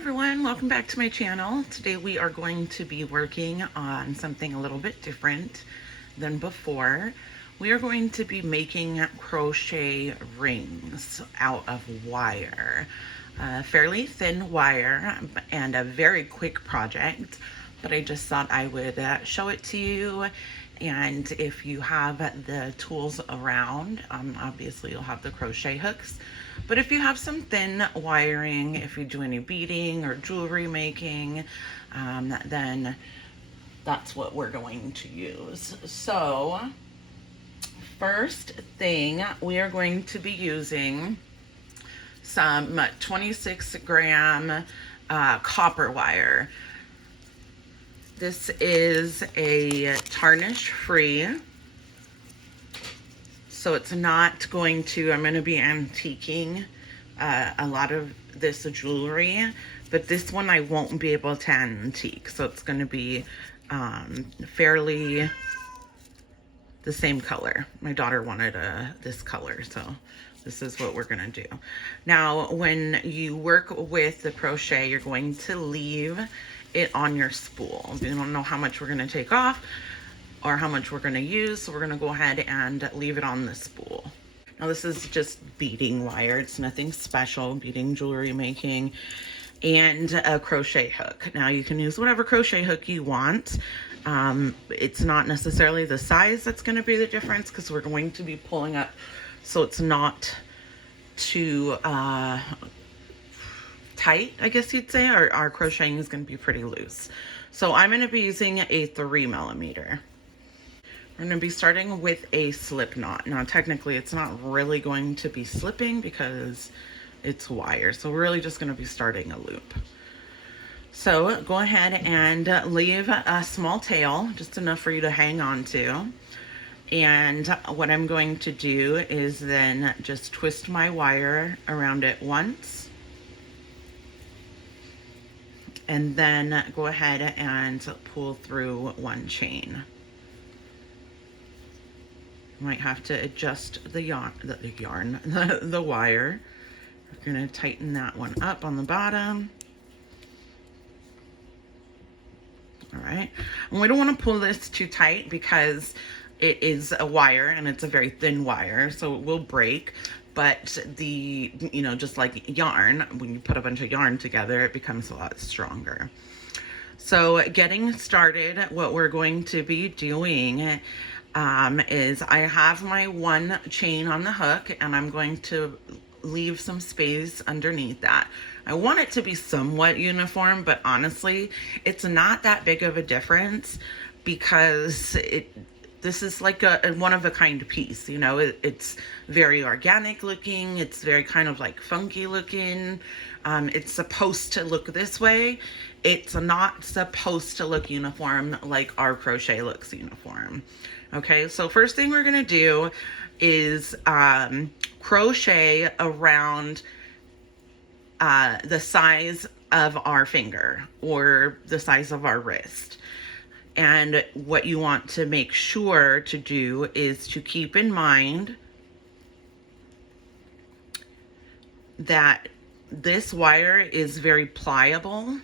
everyone, welcome back to my channel. Today we are going to be working on something a little bit different than before. We are going to be making crochet rings out of wire. Fairly thin wire and a very quick project, but I just thought I would show it to you. And if you have the tools around, obviously you'll have the crochet hooks. But if you have some thin wiring, if you do any beading or jewelry making, then that's what we're going to use. So first thing, we are going to be using some 26 gram copper wire. This is a tarnish free, so it's not going to, I'm going to be antiquing a lot of this jewelry, but this one I won't be able to antique, so it's going to be fairly the same color. My daughter wanted this color, so this is what we're going to do. Now, when you work with the crochet, you're going to leave it on your spool. We don't know how much we're going to take off or how much we're going to use, so we're going to go ahead and leave it on the spool. Now this is just beading wire, it's nothing special, beading jewelry making, and a crochet hook. Now you can use whatever crochet hook you want. It's not necessarily the size that's going to be the difference, because we're going to be pulling up so it's not too tight, I guess you'd say. Our crocheting is going to be pretty loose. So I'm going to be using a 3mm. We're going to be starting with a slip knot. Now technically it's not really going to be slipping because it's wire, so we're really just going to be starting a loop. So go ahead and leave a small tail, just enough for you to hang on to. And what I'm going to do is then just twist my wire around it once, and then go ahead and pull through one chain. You might have to adjust the the wire. We're going to tighten that one up on the bottom. All right, and we don't want to pull this too tight because it is a wire and it's a very thin wire, so it will break. But the, just like yarn, when you put a bunch of yarn together, it becomes a lot stronger. So getting started, what we're going to be doing is I have my one chain on the hook, and I'm going to leave some space underneath that. I want it to be somewhat uniform, but honestly, it's not that big of a difference because this is like a one-of-a-kind piece, it's very organic looking, it's very kind of like funky looking. It's supposed to look this way. It's not supposed to look uniform like our crochet looks uniform. Okay, so first thing we're gonna do is crochet around the size of our finger or the size of our wrist. And what you want to make sure to do is to keep in mind that this wire is very pliable,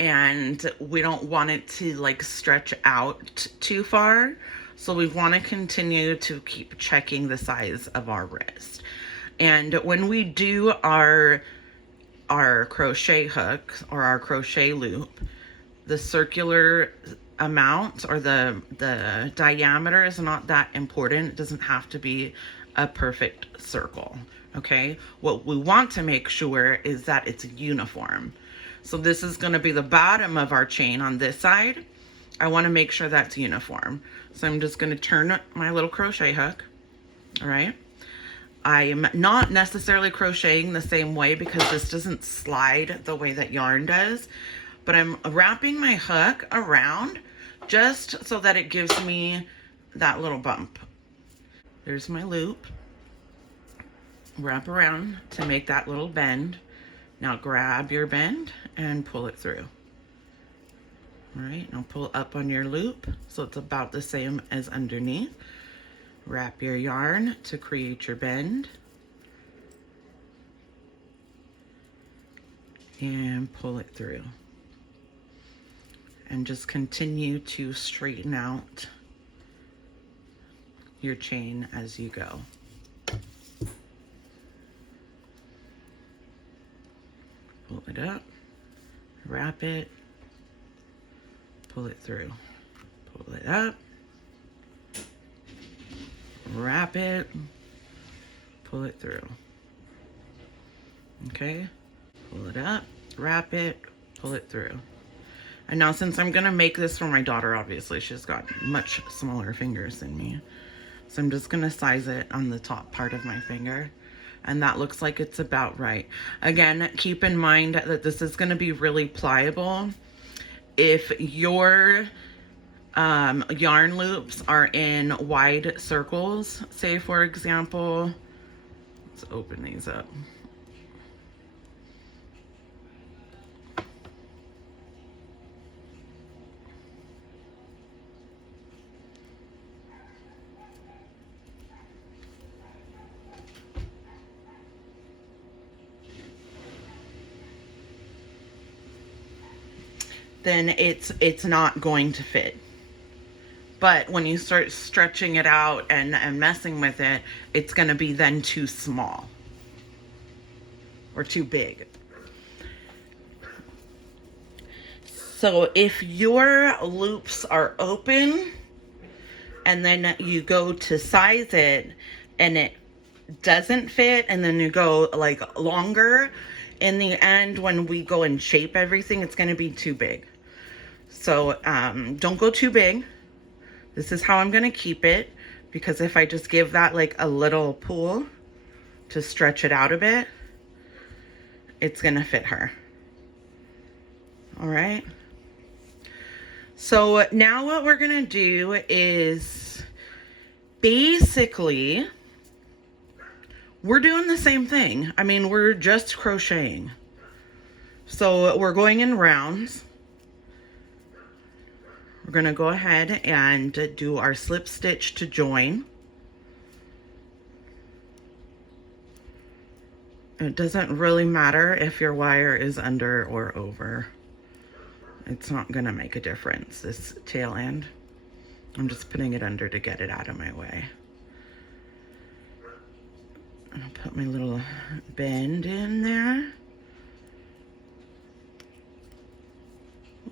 and we don't want it to like stretch out too far. So we want to continue to keep checking the size of our wrist. And when we do our crochet hook or our crochet loop, the circular amount or the diameter is not that important. It doesn't have to be a perfect circle, okay? What we want to make sure is that it's uniform. So this is going to be the bottom of our chain on this side. I want to make sure that's uniform. So I'm just going to turn my little crochet hook, all right? I'm not necessarily crocheting the same way because this doesn't slide the way that yarn does, but I'm wrapping my hook around just so that it gives me that little bump. There's my loop. Wrap around to make that little bend. Now grab your bend and pull it through. All right, now pull up on your loop so it's about the same as underneath. Wrap your yarn to create your bend. and pull it through. And just continue to straighten out your chain as you go. Pull it up, wrap it, pull it through. Pull it up, wrap it, pull it through. Okay, pull it up, wrap it, pull it through. And now since I'm gonna make this for my daughter, obviously she's got much smaller fingers than me. So I'm just gonna size it on the top part of my finger. And that looks like it's about right. Again, keep in mind that this is gonna be really pliable. If your yarn loops are in wide circles, say for example, let's open these up. Then it's not going to fit. But when you start stretching it out and messing with it, it's going to be then too small or too big. So if your loops are open and then you go to size it and it doesn't fit, and then you go like longer, in the end when we go and shape everything, it's going to be too big. So don't go too big. This is how I'm going to keep it, because if I just give that like a little pull to stretch it out a bit, it's going to fit her. All right. So now what we're going to do is basically we're doing the same thing. I mean, we're just crocheting. So we're going in rounds. We're going to go ahead and do our slip stitch to join. It doesn't really matter if your wire is under or over. It's not going to make a difference, this tail end. I'm just putting it under to get it out of my way. I'll put my little bend in there.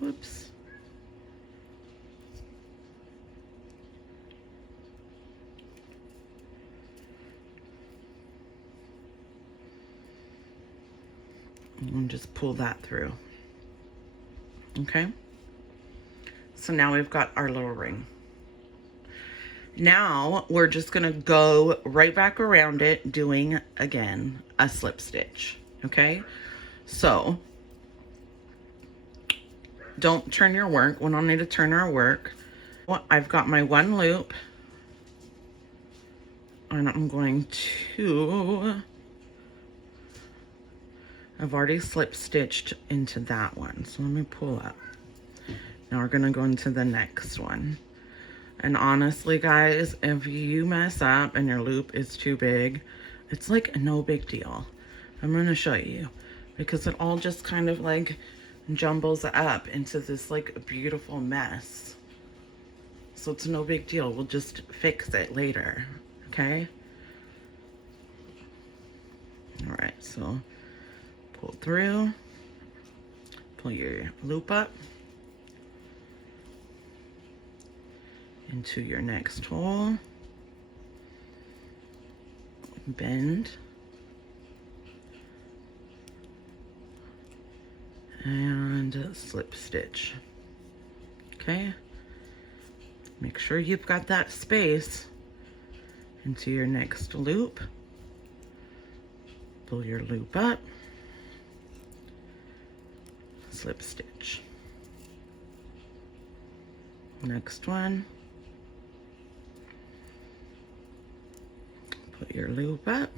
Whoops. And just pull that through. Okay. So now we've got our little ring. Now we're just gonna go right back around it, doing again a slip stitch. Okay. So don't turn your work. We don't need to turn our work. Well, I've got my one loop, and I'm going to, I've already slip stitched into that one. So let me pull up. Now we're gonna go into the next one. And honestly, guys, if you mess up and your loop is too big, it's like no big deal. I'm gonna show you, because it all just kind of like jumbles up into this like beautiful mess. So it's no big deal. We'll just fix it later, okay? All right, so pull through, pull your loop up into your next hole, bend, and slip stitch. Okay, make sure you've got that space into your next loop. Pull your loop up, slip stitch. Next one, put your loop up,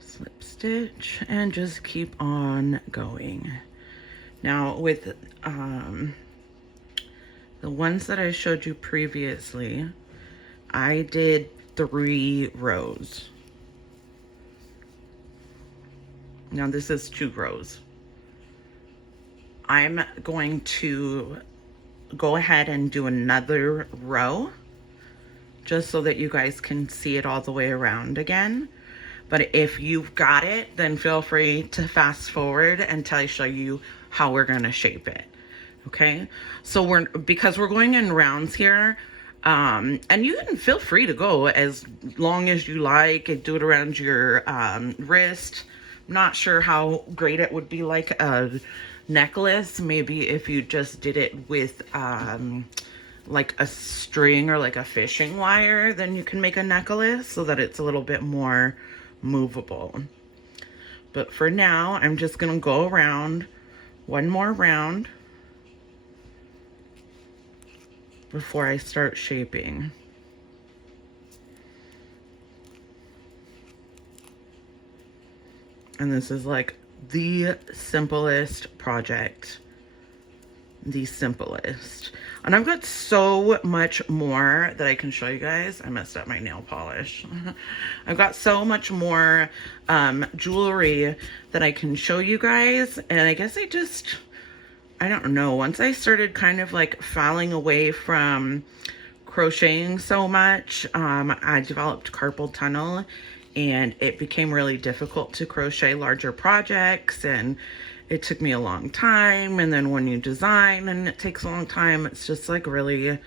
slip stitch, and just keep on going. Now with the ones that I showed you previously, I did 3 rows. Now this is 2 rows. I'm going to go ahead and do another row just so that you guys can see it all the way around again. But if you've got it, then feel free to fast forward until I show you how we're going to shape it. Okay, so because we're going in rounds here, and you can feel free to go as long as you like and do it around your wrist. I'm not sure how great it would be like a necklace. Maybe if you just did it with like a string or like a fishing wire, then you can make a necklace so that it's a little bit more movable. But for now, I'm just gonna go around one more round before I start shaping. And this is like the simplest project. The simplest. And I've got so much more that I can show you guys. I messed up my nail polish. I've got so much more jewelry that I can show you guys. And I guess I don't know, once I started kind of like falling away from crocheting so much, I developed carpal tunnel, and it became really difficult to crochet larger projects, and it took me a long time. And then when you design and it takes a long time, it's just like really, I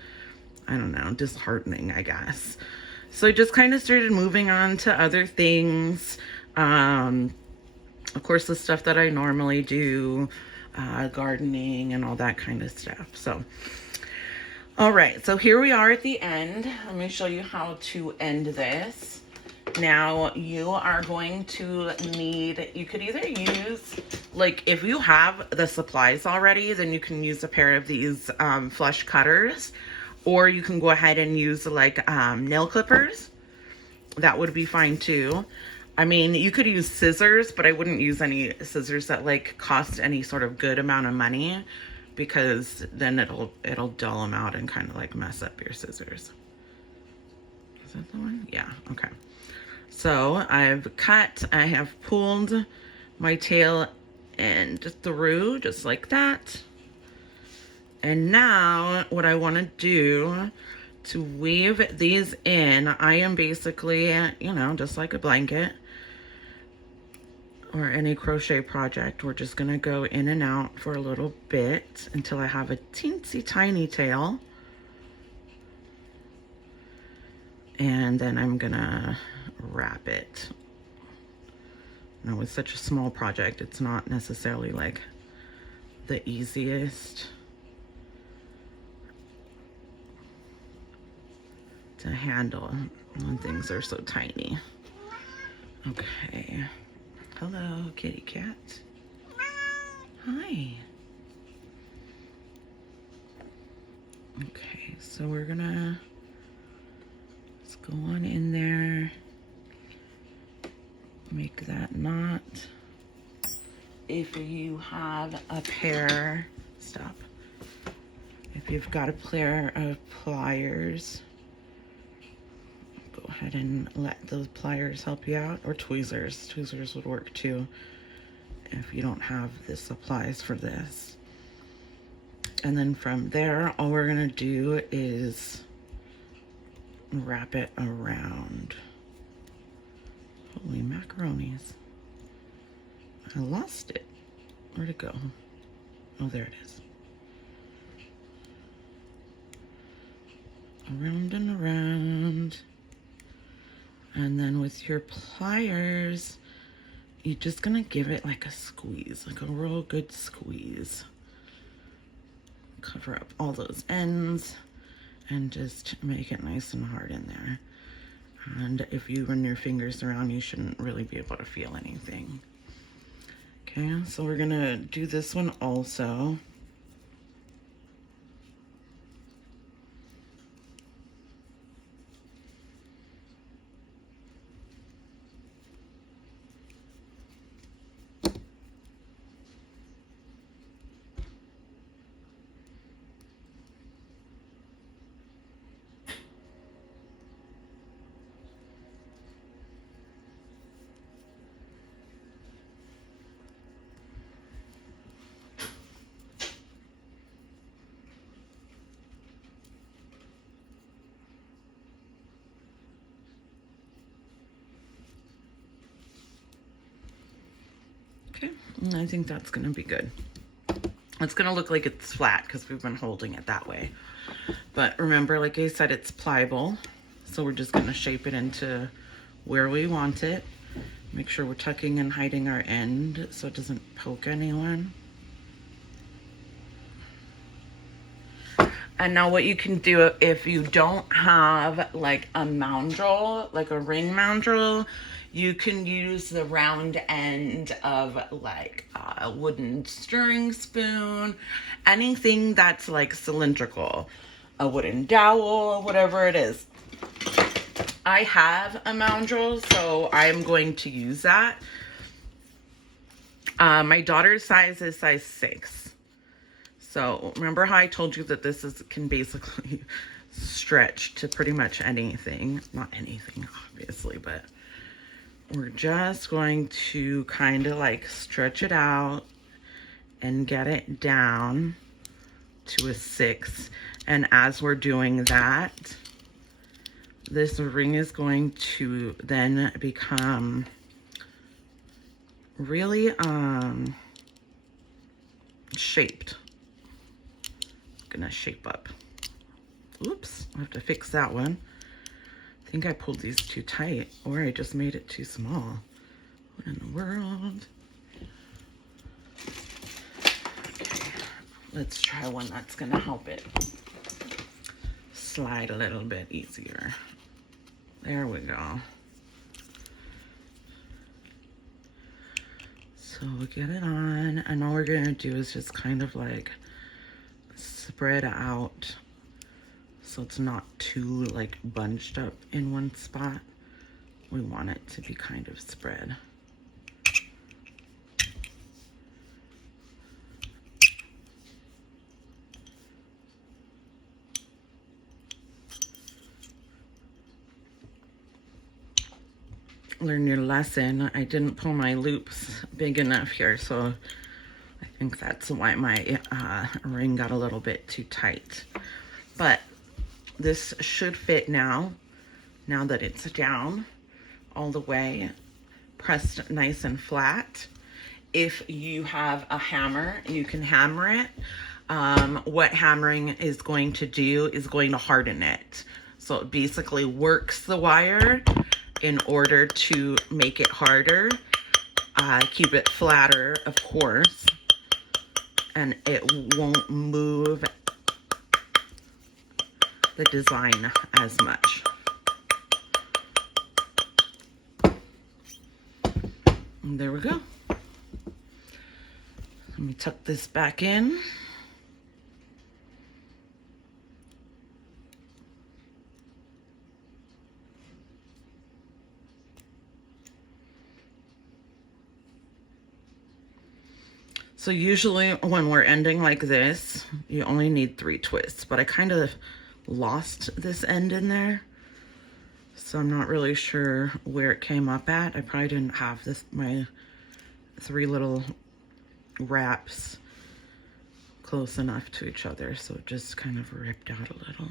don't know, disheartening, I guess. So I just kind of started moving on to other things. Of course, the stuff that I normally do, gardening and all that kind of stuff. So, all right, so here we are at the end. Let me show you how to end this. Now you are going to need, you could either use, like if you have the supplies already, then you can use a pair of these flush cutters, or you can go ahead and use like nail clippers. That would be fine too. I mean, you could use scissors, but I wouldn't use any scissors that like cost any sort of good amount of money, because then it'll dull them out and kind of like mess up your scissors. Is that the one? Yeah, okay. So I have pulled my tail and through just like that. And now what I want to do to weave these in, I am basically, you know, just like a blanket or any crochet project, we're just going to go in and out for a little bit until I have a teensy tiny tail. And then I'm gonna wrap it. Now with such a small project, it's not necessarily like the easiest to handle when things are so tiny. Okay. Hello, kitty cat. Hi. Okay, so we're gonna go on in there, make that knot. If you have a pair, if you've got a pair of pliers, go ahead and let those pliers help you out, or tweezers. Tweezers would work too if you don't have the supplies for this. And then from there, all we're gonna do is wrap it around. Holy macaronis. I lost it. Where'd it go? Oh, there it is. Around and around. And then with your pliers, you're just gonna give it like a squeeze, like a real good squeeze. Cover up all those ends and just make it nice and hard in there. And if you run your fingers around, you shouldn't really be able to feel anything. Okay, so we're gonna do this one also. And I think that's gonna be good. It's gonna look like it's flat because we've been holding it that way. But remember, like I said, it's pliable. So we're just gonna shape it into where we want it. Make sure we're tucking and hiding our end so it doesn't poke anyone. And now what you can do if you don't have like a mandrel, like a ring mandrel, you can use the round end of like a wooden stirring spoon, anything that's like cylindrical, a wooden dowel, whatever it is. I have a mandrel, so I'm going to use that. My daughter's size is size 6. So remember how I told you that this can basically stretch to pretty much anything. Not anything, obviously, but we're just going to kind of like stretch it out and get it down to a 6. And as we're doing that, this ring is going to then become really shaped. Gonna shape up. Oops, I have to fix that one. I think I pulled these too tight, or I just made it too small. What in the world? Okay, let's try one that's gonna help it slide a little bit easier. There we go. So we'll get it on, and all we're gonna do is just kind of like spread out so it's not too like bunched up in one spot. We want it to be kind of spread. Learn your lesson. I didn't pull my loops big enough here, so I think that's why my ring got a little bit too tight. But this should fit now that it's down all the way, pressed nice and flat. If you have a hammer, you can hammer it. What hammering is going to do is going to harden it. So it basically works the wire in order to make it harder. Keep it flatter, of course, and it won't move the design as much. And there we go. Let me tuck this back in. So usually when we're ending like this, you only need 3 twists, but I kind of lost this end in there. So I'm not really sure where it came up at. I probably didn't have my 3 little wraps close enough to each other, so it just kind of ripped out a little.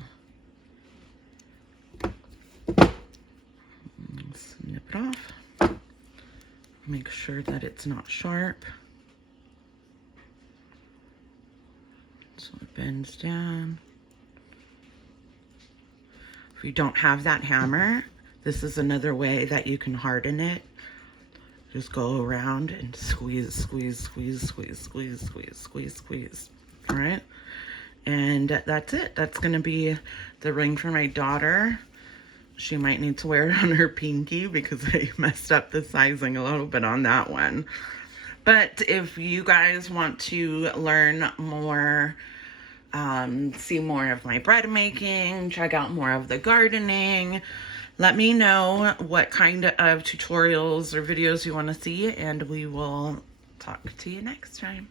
Snip it off. Make sure that it's not sharp. So it bends down. If you don't have that hammer, this is another way that you can harden it. Just go around and squeeze, squeeze, squeeze, squeeze, squeeze, squeeze, squeeze, squeeze. All right. And that's it. That's going to be the ring for my daughter. She might need to wear it on her pinky because I messed up the sizing a little bit on that one. But if you guys want to learn more, see more of my bread making, check out more of the gardening, let me know what kind of tutorials or videos you want to see, and we will talk to you next time.